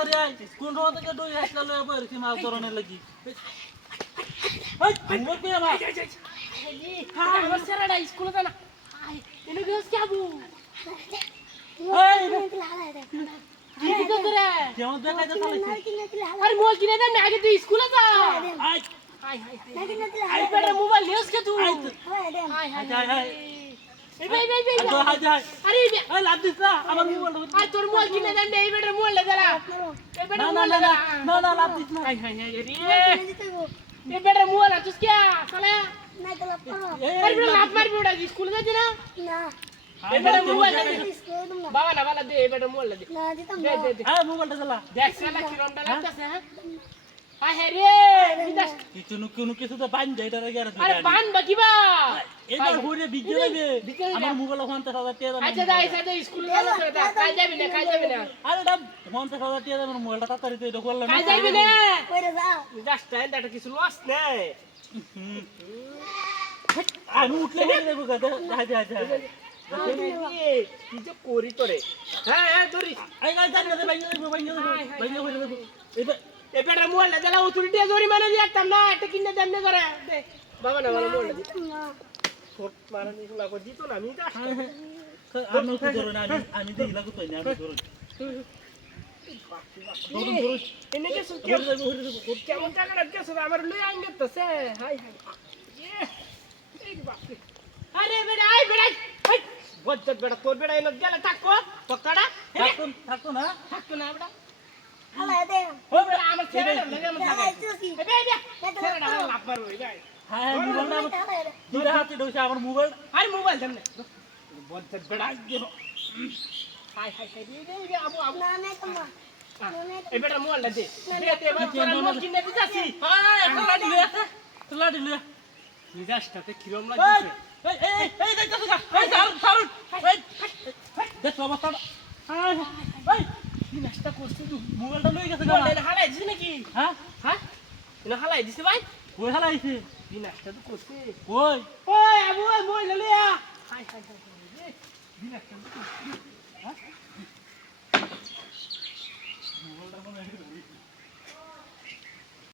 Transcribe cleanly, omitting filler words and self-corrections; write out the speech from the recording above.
তাড়াতাড়ি আয় কোন রোদ থেকে দুই হাসলা লয়ে বইর কি মাছ ধরনের লাগি এই মোবাইল পে আমার হ্যাঁ আমার সেরাটা স্কুলে জানা এনে গেছ কি আবু এই কি দিতে তোরে কেমন দেখাইতে চালাইছিস আরে মোবাইল কিনে দে না আগে তুই স্কুলে যা আয় হাই হাই আই বেটা মোবাইল নিস কে তুই হাই হাই হাই হাই এই ভাই ভাই ভাই হাই হাই আরে এই লাভ দিস না আমার মোবাইল আর তোর মোবাইল কিনে দেন এই বেটা মোবাইল দে দাঁড়া এই বেটা না না মোবাইল না দে না না লাভ দিস না হাই হাই হাই রে এই বেটা মোবাইল আছিস কি সালা আরে বেটা লাভ মারবি ওটা স্কুলে যাচ্ছিস না এই বেটা মোবাইল দে বাবা না বাবা দে এই বেটা মোবাইল দে দে দে দে হ্যাঁ মোবাইলটা চালা দেখ সালা কিরমটা লাগতাছে হ্যাঁ হাই হাই রে বিদাস কিছু তো বান যায় এটা রে আরে বান বাকিবা এবার ঘুরে বিজ্ঞে যাবে আমার মোবাইল 50,000 টাকা দাম আচ্ছা যাই সাথে স্কুলে যাবো তো কাজ যাবি না আরে দাম 50,000 টাকা দাম মোবাইলটা তাড়াতাড়ি তো এটা করলাম কাজ যাবি না বিদাস টাইম দাটা কিছু লস নেই আমি উঠলে বলে দেবো গা যা কি যে করি তোরে হ্যাঁ হ্যাঁ ধরি এই গাছ জানি না বাইরে হয়ে দেবো এবারে মোবাইল দিলা অথরিটি জরিমানা দিতাম না এটা কিনে দেন না করে দে বাবা না বাবা মোবাইল দি ছোট মারা নি লাগো দিত না আমি তো আমি তো ধরো না আমি তো ইলাকো তো না আমি ধরো ধরো এনে গেছ কেমন টাকা রাখছ আমার লই আইন গেছে হাই হাই এই বাপ আরে বেড়া আই বেড়া হাই বজ্জত বেড়া তোর বেড়া এনে গেলে থাকো পকড়া থাকতো না বেড়া ও বেড়া আমার ছেড়ে লাগে আমার থাকে এ বেড়া ছেড়ে না লাভ মারো এই ভাই হ্যাঁ মোবাইল না দুইটা হাতে ধরছে আমার মোবাইল আরে মোবাইল দেন না বজ্জত বেড়া হাই হাই হাই রে আবু আবু এই বেড়া মোবাইল দে দে এবার তোরা মোবাইল কিনে দিতাছি হ্যাঁ এখন লাডি লইয়া মিজাজটাতে কিরম লাগছে এই দেখতেছ না এই সারুন এই দেখ অবস্থা এই কি নাস্তা করছিস তুই মোবাইলটা লই গেছে মোবাইল হালাই দিছিস নাকি হ্যাঁ হ্যাঁ না হালাই দিছিস ভাই কই হালাইছে কি নাস্তা তো করছিস কই ওই আবু ওই মোবাইল লইয়া হাই হাই হাই রে কি নাস্তা তো করছিস হ্যাঁ মোবাইলটা কোন